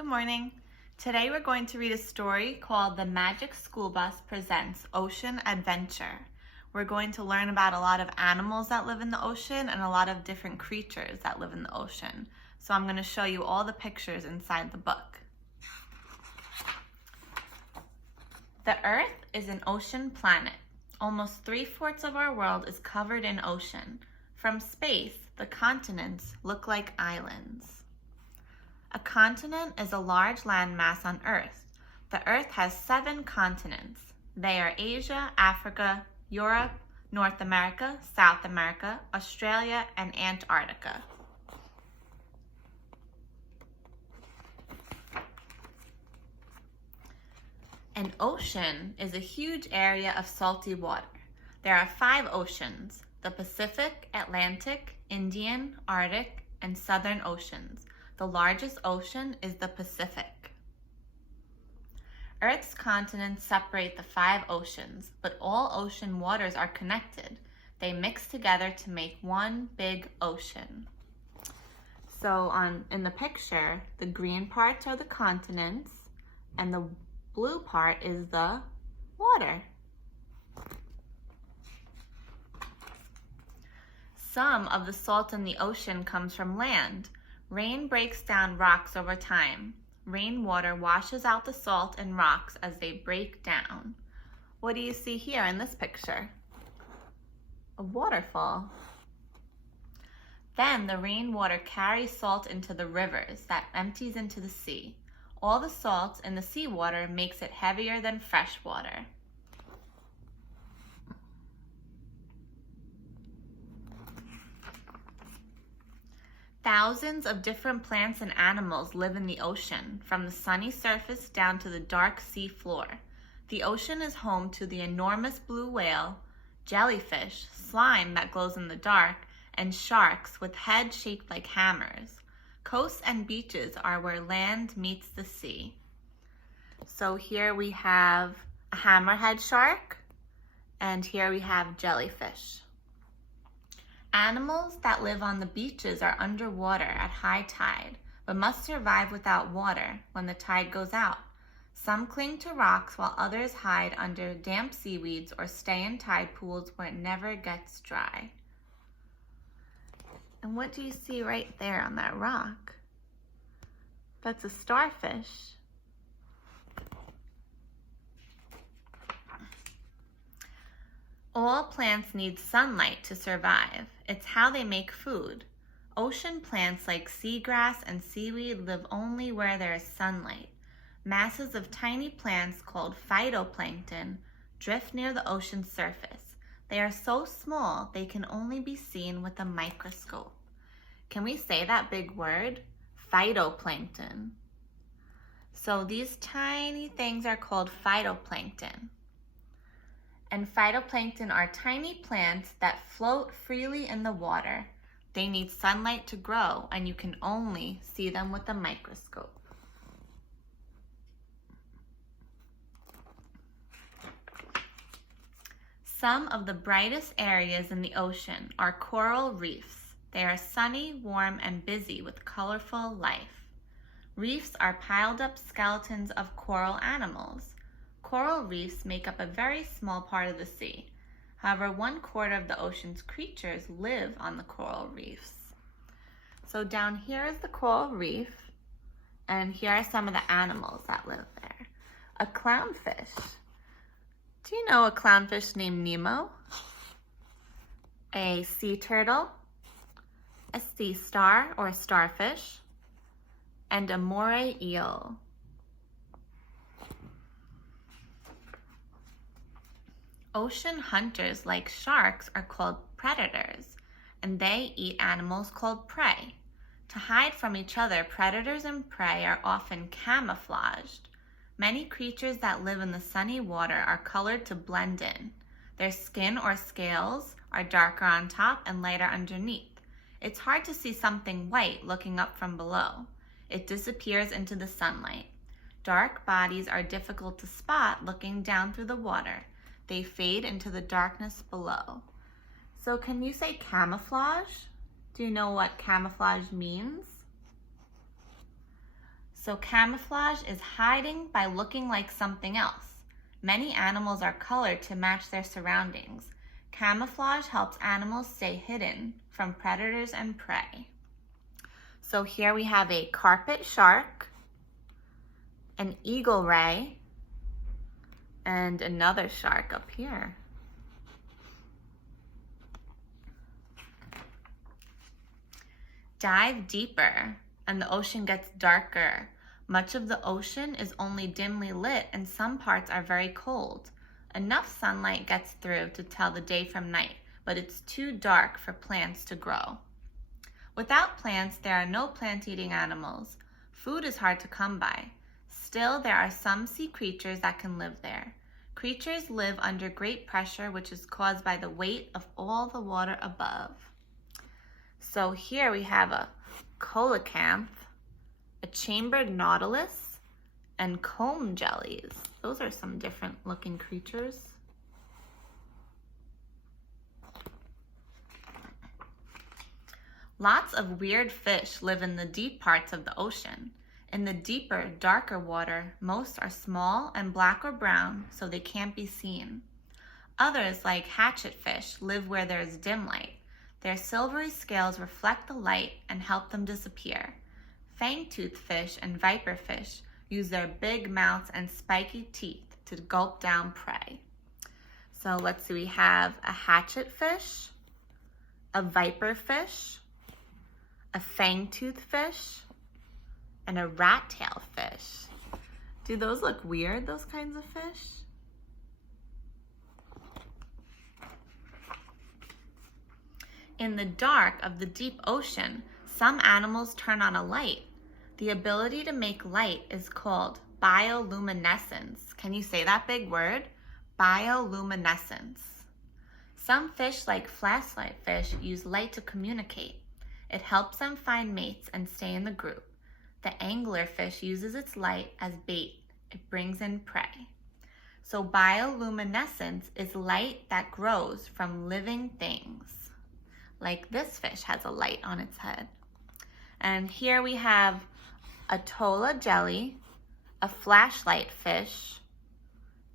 Good morning. Today we're going to read a story called The Magic School Bus Presents Ocean Adventure. We're going to learn about a lot of animals that live in the ocean and a lot of different creatures that live in the ocean. So I'm going to show you all the pictures inside the book. The Earth is an ocean planet. Almost 3/4 of our world is covered in ocean. From space, the continents look like islands. A continent is a large landmass on Earth. The Earth has 7 continents. They are Asia, Africa, Europe, North America, South America, Australia, and Antarctica. An ocean is a huge area of salty water. There are 5 oceans: the Pacific, Atlantic, Indian, Arctic, and Southern Oceans. The largest ocean is the Pacific. Earth's continents separate the 5 oceans, but all ocean waters are connected. They mix together to make one big ocean. So in the picture, the green parts are the continents, and the blue part is the water. Some of the salt in the ocean comes from land. Rain breaks down rocks over time. Rainwater washes out the salt in rocks as they break down. What do you see here in this picture? A waterfall. Then the rainwater carries salt into the rivers that empties into the sea. All the salt in the seawater makes it heavier than fresh water. Thousands of different plants and animals live in the ocean, from the sunny surface down to the dark sea floor. The ocean is home to the enormous blue whale, jellyfish, slime that glows in the dark, and sharks with heads shaped like hammers. Coasts and beaches are where land meets the sea. So here we have a hammerhead shark, and here we have jellyfish. Animals that live on the beaches are underwater at high tide, but must survive without water when the tide goes out. Some cling to rocks while others hide under damp seaweeds or stay in tide pools where it never gets dry. And what do you see right there on that rock? That's a starfish. All plants need sunlight to survive. It's how they make food. Ocean plants like seagrass and seaweed live only where there is sunlight. Masses of tiny plants called phytoplankton drift near the ocean's surface. They are so small they can only be seen with a microscope. Can we say that big word? Phytoplankton. So these tiny things are called phytoplankton. And phytoplankton are tiny plants that float freely in the water. They need sunlight to grow, and you can only see them with a microscope. Some of the brightest areas in the ocean are coral reefs. They are sunny, warm, and busy with colorful life. Reefs are piled up skeletons of coral animals. Coral reefs make up a very small part of the sea. However, 1/4 of the ocean's creatures live on the coral reefs. So down here is the coral reef, and here are some of the animals that live there. A clownfish. Do you know a clownfish named Nemo? A sea turtle, a sea star or a starfish, and a moray eel. Ocean hunters like sharks are called predators, and they eat animals called prey. To hide from each other, predators and prey are often camouflaged. Many creatures that live in the sunny water are colored to blend in. Their skin or scales are darker on top and lighter underneath. It's hard to see something white looking up from below. It disappears into the sunlight. Dark bodies are difficult to spot looking down through the water. They fade into the darkness below. So can you say camouflage? Do you know what camouflage means? So camouflage is hiding by looking like something else. Many animals are colored to match their surroundings. Camouflage helps animals stay hidden from predators and prey. So here we have a carpet shark, an eagle ray, and another shark up here. Dive deeper and the ocean gets darker. Much of the ocean is only dimly lit and some parts are very cold. Enough sunlight gets through to tell the day from night, but it's too dark for plants to grow. Without plants, there are no plant-eating animals. Food is hard to come by. Still, there are some sea creatures that can live there. Creatures live under great pressure, which is caused by the weight of all the water above. So here we have a coelacanth, a chambered nautilus, and comb jellies. Those are some different looking creatures. Lots of weird fish live in the deep parts of the ocean. In the deeper, darker water, most are small and black or brown, so they can't be seen. Others, like hatchetfish, live where there is dim light. Their silvery scales reflect the light and help them disappear. Fangtooth fish and viperfish use their big mouths and spiky teeth to gulp down prey. So let's see, we have a hatchetfish, a viperfish, a fangtooth fish, and a rat-tail fish. Do those look weird, those kinds of fish? In the dark of the deep ocean, some animals turn on a light. The ability to make light is called bioluminescence. Can you say that big word? Bioluminescence. Some fish, like flashlight fish, use light to communicate. It helps them find mates and stay in the group. The anglerfish uses its light as bait. It brings in prey. So bioluminescence is light that grows from living things. Like this fish has a light on its head. And here we have a tola jelly, a flashlight fish,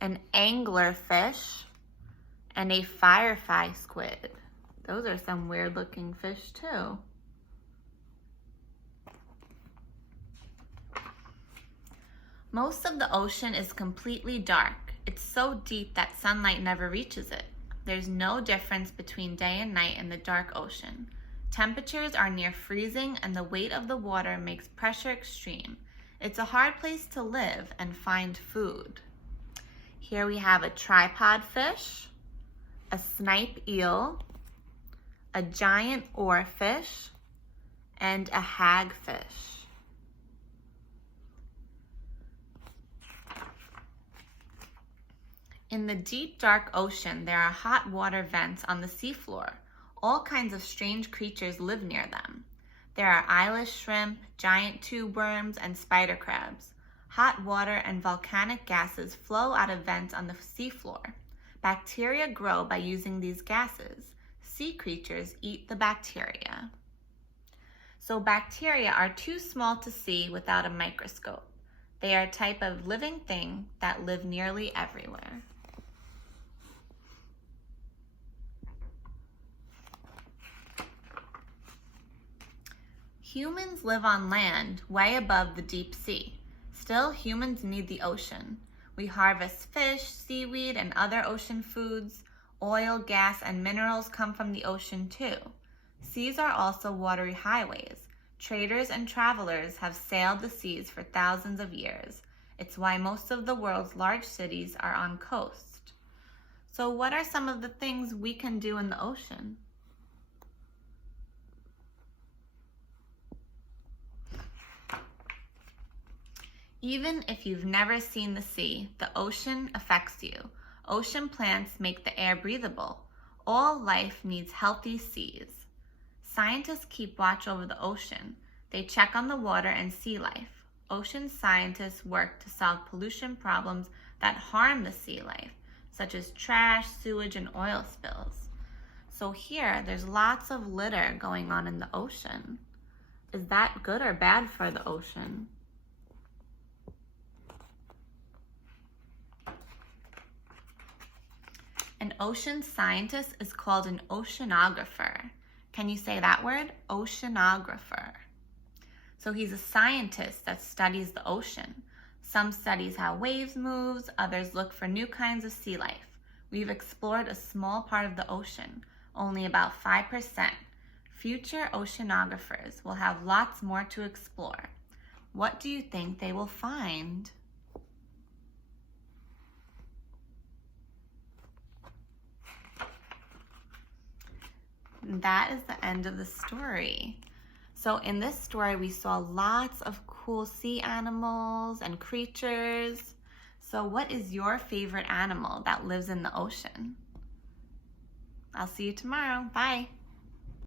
an anglerfish, and a firefly squid. Those are some weird looking fish too. Most of the ocean is completely dark. It's so deep that sunlight never reaches it. There's no difference between day and night in the dark ocean. Temperatures are near freezing and the weight of the water makes pressure extreme. It's a hard place to live and find food. Here we have a tripod fish, a snipe eel, a giant oarfish, and a hagfish. In the deep, dark ocean, there are hot water vents on the seafloor. All kinds of strange creatures live near them. There are eyeless shrimp, giant tube worms, and spider crabs. Hot water and volcanic gases flow out of vents on the seafloor. Bacteria grow by using these gases. Sea creatures eat the bacteria. So bacteria are too small to see without a microscope. They are a type of living thing that live nearly everywhere. Humans live on land way above the deep sea. Still, humans need the ocean. We harvest fish, seaweed, and other ocean foods. Oil, gas, and minerals come from the ocean too. Seas are also watery highways. Traders and travelers have sailed the seas for thousands of years. It's why most of the world's large cities are on coast. So what are some of the things we can do in the ocean? Even if you've never seen the sea, the ocean affects you. Ocean plants make the air breathable. All life needs healthy seas. Scientists keep watch over the ocean. They check on the water and sea life. Ocean scientists work to solve pollution problems that harm the sea life, such as trash, sewage, and oil spills. So here, there's lots of litter going on in the ocean. Is that good or bad for the ocean? ocean scientist is called an oceanographer. Can you say that word? Oceanographer. So he's a scientist that studies the ocean. Some studies how waves move, others look for new kinds of sea life. We've explored a small part of the ocean, only about 5%. Future oceanographers will have lots more to explore. What do you think they will find? And that is the end of the story. So in this story, we saw lots of cool sea animals and creatures. So what is your favorite animal that lives in the ocean? I'll see you tomorrow. Bye.